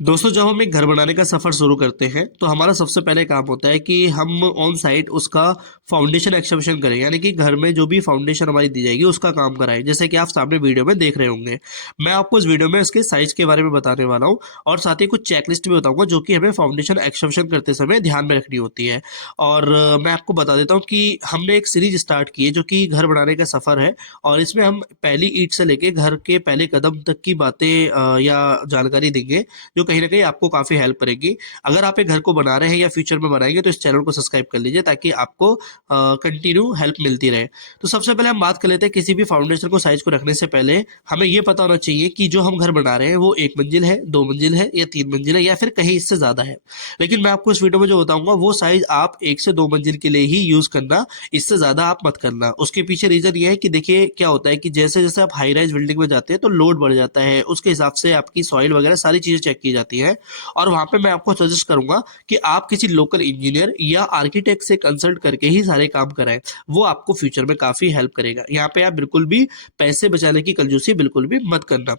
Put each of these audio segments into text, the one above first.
दोस्तों, जब हम एक घर बनाने का सफ़र शुरू करते हैं तो हमारा सबसे पहले काम होता है कि हम ऑन साइट उसका फाउंडेशन एक्सकवेशन करें, यानी कि घर में जो भी फाउंडेशन हमारी दी जाएगी उसका काम कराएं, जैसे कि आप सामने वीडियो में देख रहे होंगे। मैं आपको इस वीडियो में इसके साइज के बारे में बताने वाला हूं और साथ ही कुछ चेकलिस्ट भी बताऊंगा जो कि हमें फाउंडेशन एक्सकवेशन करते समय ध्यान में रखनी होती है। और मैं आपको बता देता हूँ कि हमने एक सीरीज स्टार्ट की है जो कि घर बनाने का सफ़र है, और इसमें हम पहली ईंट से लेके घर के पहले कदम तक की बातें या जानकारी देंगे जो कहीं ना कहीं आपको काफ़ी हेल्प करेगी। अगर आप एक घर को बना रहे हैं या फ्यूचर में बनाएंगे तो इस चैनल को सब्सक्राइब कर लीजिए ताकि आपको कंटिन्यू हेल्प मिलती रहे। तो सबसे पहले हम बात कर लेते हैं किसी भी फाउंडेशन को साइज को रखने से पहले हमें ये पता होना चाहिए कि जो हम घर बना रहे हैं वो 1 मंजिल है, 2 मंजिल है या 3 मंजिल है या फिर कहीं इससे ज़्यादा है। लेकिन मैं आपको इस वीडियो में जो बताऊंगा वो साइज आप 1 से 2 मंजिल के लिए ही यूज़ करना, इससे ज़्यादा आप मत करना। उसके पीछे रीज़न ये है कि देखिए क्या होता है कि जैसे जैसे आप हाई राइज बिल्डिंग में जाते हैं तो लोड बढ़ जाता है, उसके हिसाब से आपकी सॉइल वगैरह सारी चीज़ें चेक की जाती हैं। और वहाँ पे मैं आपको सजेस्ट करूंगा कि आप किसी लोकल इंजीनियर या आर्किटेक्ट से कंसल्ट करके ही सारे काम कराएं। वो आपको फ्यूचर में काफ़ी हेल्प करेगा। यहाँ पे आप बिल्कुल भी पैसे बचाने की कंजूसी बिल्कुल भी मत करना।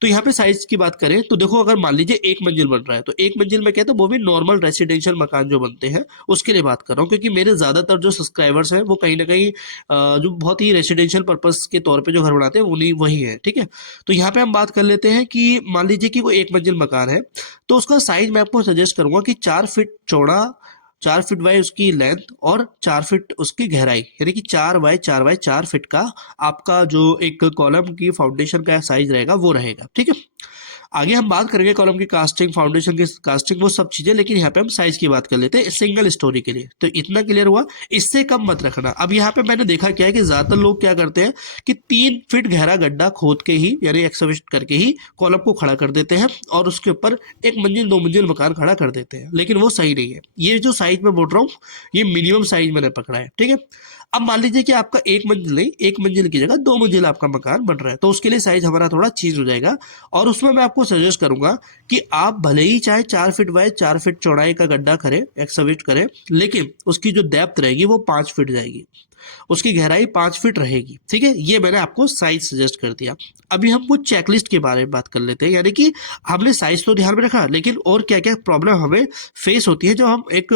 तो यहाँ पे साइज की बात करें तो देखो, अगर मान लीजिए 1 मंजिल बन रहा है तो 1 मंजिल में क्या है, तो वो भी नॉर्मल रेसिडेंशियल मकान जो बनते हैं उसके लिए बात कर रहा हूँ, क्योंकि मेरे ज़्यादातर जो सब्सक्राइबर्स हैं वो कहीं ना कहीं जो बहुत ही रेसिडेंशियल पर्पस के तौर पे जो घर बनाते हैं उन्हीं वही है। ठीक है, तो यहाँ पे हम बात कर लेते हैं कि मान लीजिए कि वो 1 मंजिल मकान है तो उसका साइज मैं आपको सजेस्ट करूंगा कि 4 फीट चौड़ा, 4 फीट वाई उसकी लेंथ और 4 फीट उसकी गहराई, यानी कि 4 बाय 4 बाय 4 फीट का आपका जो एक कॉलम की फाउंडेशन का साइज रहेगा वो रहेगा। ठीक है, आगे हम बात करेंगे कॉलम की कास्टिंग, फाउंडेशन की कास्टिंग, वो सब चीजें, लेकिन यहाँ पे हम साइज की बात कर लेते हैं सिंगल स्टोरी के लिए। तो इतना क्लियर हुआ, इससे कम मत रखना। अब यहाँ पे मैंने देखा क्या है कि ज्यादातर लोग क्या करते हैं कि 3 फीट गहरा गड्ढा खोद के ही, यानी एक्सकवेशन करके ही कॉलम को खड़ा कर देते हैं और उसके ऊपर 1 मंजिल 2 मंजिल मकान खड़ा कर देते हैं, लेकिन वो सही नहीं है। ये जो साइज मैं बोल रहा हूँ ये मिनिमम साइज मैंने पकड़ा है। ठीक है, अब मान लीजिए कि आपका 1 मंजिल नहीं, 1 मंजिल की जगह 2 मंजिल आपका मकान बन रहा है, तो उसके लिए साइज हमारा थोड़ा चेंज हो जाएगा। और उसमें मैं आपको सजेस्ट करूंगा कि आप भले ही चाहे 4 फीट बाय 4 फीट चौड़ाई का गड्ढा करें, एक्सकवेट करें, लेकिन उसकी जो डेप्थ रहेगी वो 5 फीट जाएगी, उसकी गहराई 5 फीट रहेगी। ठीक है, ये मैंने आपको साइज सजेस्ट कर दिया। अभी हम कुछ चेकलिस्ट के बारे में बात कर लेते हैं, यानी कि हमने साइज तो ध्यान में रखा, लेकिन और क्या क्या प्रॉब्लम हमें फेस होती है जब हम एक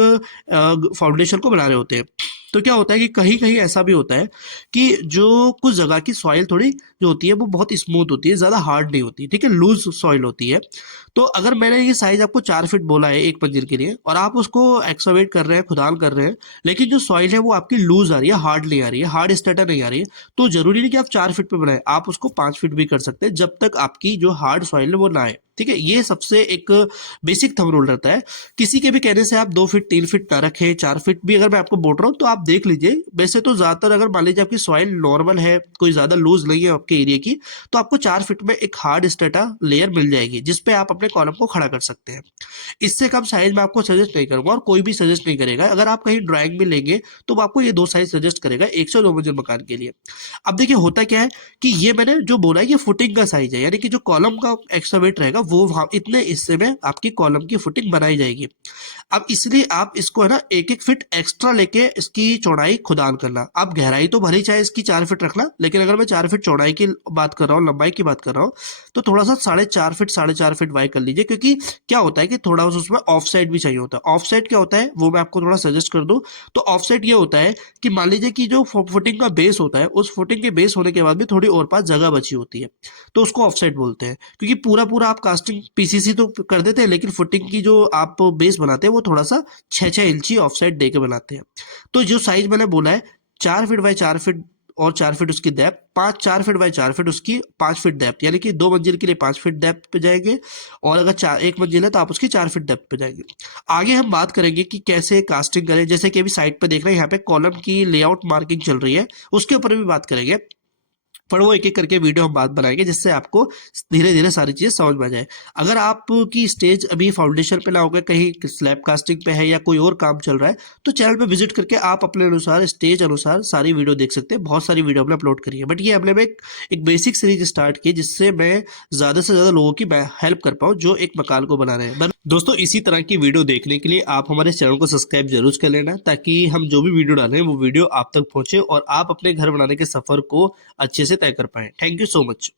फाउंडेशन को बना रहे होते हैं। तो क्या होता है कि कहीं कहीं ऐसा भी होता है कि जो कुछ जगह की सॉइल थोड़ी जो होती है वो बहुत स्मूथ होती है, ज़्यादा हार्ड नहीं होती। ठीक है, लूज सॉइल होती है। तो अगर मैंने ये साइज आपको 4 फीट बोला है 1 मंजिल के लिए और आप उसको एक्सकवेट कर रहे हैं, खुदान कर रहे हैं, लेकिन जो सॉइल है वो आपकी लूज आ रही है, हार्ड नहीं आ रही है, हार्ड स्टेटर नहीं आ रही है, तो जरूरी नहीं कि आप 4 फीट पे बनाए, आप उसको 5 फीट भी कर सकते हैं जब तक आपकी जो हार्ड सॉइल है वो ना आए। ठीक है, ये सबसे एक बेसिक थंब रूल रहता है। किसी के भी कहने से आप 2 फीट 3 फीट ना रखें, 4 फीट भी अगर मैं आपको बोल रहा हूँ तो आप देख लीजिए। वैसे तो ज्यादातर अगर मान लीजिए आपकी सॉइल नॉर्मल है, कोई ज्यादा लूज नहीं है आपके एरिया की, तो आपको 4 फीट में एक हार्ड स्टेटा लेयर मिल जाएगी जिसपे आप अपने कॉलम को खड़ा कर सकते हैं। इससे कम साइज मैं आपको सजेस्ट नहीं करूंगा और कोई भी सजेस्ट नहीं करेगा। अगर आप कहीं ड्राइंग में लेंगे तो वो आपको ये 2 साइज सजेस्ट करेगा 1 से 2 मंजिल मकान के लिए। अब देखिए होता क्या है कि ये मैंने जो बोला है ये फुटिंग का साइज है, यानी कि जो कॉलम का एक्स्ट्रा वेट रहेगा वो इतने हिस्से में आपकी कॉलम की फुटिंग बनाई जाएगी। अब इसलिए आप इसको है ना 1 1 फीट एक्स्ट्रा लेके इसकी चौड़ाई खुदान करना। आप गहराई तो भले ही चाहे इसकी 4 फीट रखना, लेकिन अगर मैं 4 फीट चौड़ाई की बात कर रहा हूँ, लंबाई की बात कर रहा हूँ, तो थोड़ा सा 4.5 फीट 4.5 फीट वाई कर लीजिए, क्योंकि क्या होता है कि थोड़ा उसमें ऑफ साइड भी चाहिए होता है। ऑफ साइड क्या होता है वो मैं आपको थोड़ा सजेस्ट कर दूं, तो ऑफ साइड ये होता है कि मान लीजिए कि जो फुटिंग का बेस होता है, उस फुटिंग के बेस होने के बाद भी थोड़ी और पास जगह बची होती है, तो उसको ऑफ साइड बोलते हैं। क्योंकि पूरा पूरा आप कास्टिंग पीसीसी तो कर देते हैं, लेकिन फुटिंग की जो आप बेस बनाते हैं वो थोड़ा सा 6-6 इंची ऑफ साइड दे के बनाते हैं। तो जो साइज मैंने बोला है 4 फीट बाय 4 फीट और 4 फीट उसकी डेप्थ, 4 फीट बाय 4 फीट उसकी 5 फीट डेप्थ, यानी कि 2 मंजिल के लिए 5 फीट डेप्थ पे जाएंगे, और अगर 1 मंजिल है तो आप उसकी 4 फीट डेप्थ पे जाएंगे। आगे हम बात करेंगे कि कैसे कास्टिंग करें, जैसे कि अभी साइड पे देख रहे हैं यहाँ पे कॉलम की लेआउट मार्किंग चल रही है, उसके ऊपर भी बात करेंगे। पर वो एक एक करके वीडियो हम बात बनाएंगे जिससे आपको धीरे धीरे सारी चीजें समझ में आ जाए। अगर आपकी स्टेज अभी फाउंडेशन पे ना होकर कहीं स्लैब कास्टिंग पे है या कोई और काम चल रहा है, तो चैनल पे विजिट करके आप अपने अनुसार स्टेज अनुसार सारी वीडियो देख सकते हैं। बहुत सारी वीडियो हमने अपलोड करी है, बट ये हमने एक बेसिक सीरीज स्टार्ट की जिससे मैं ज्यादा से ज्यादा लोगों की हेल्प कर पाऊँ जो एक मकान को बना रहे हैं। दोस्तों, इसी तरह की वीडियो देखने के लिए आप हमारे चैनल को सब्सक्राइब जरूर कर लेना, ताकि हम जो भी वीडियो डालें वो वीडियो आप तक पहुंचे और आप अपने घर बनाने के सफर को अच्छे से तय कर पाएं। Thank you so much.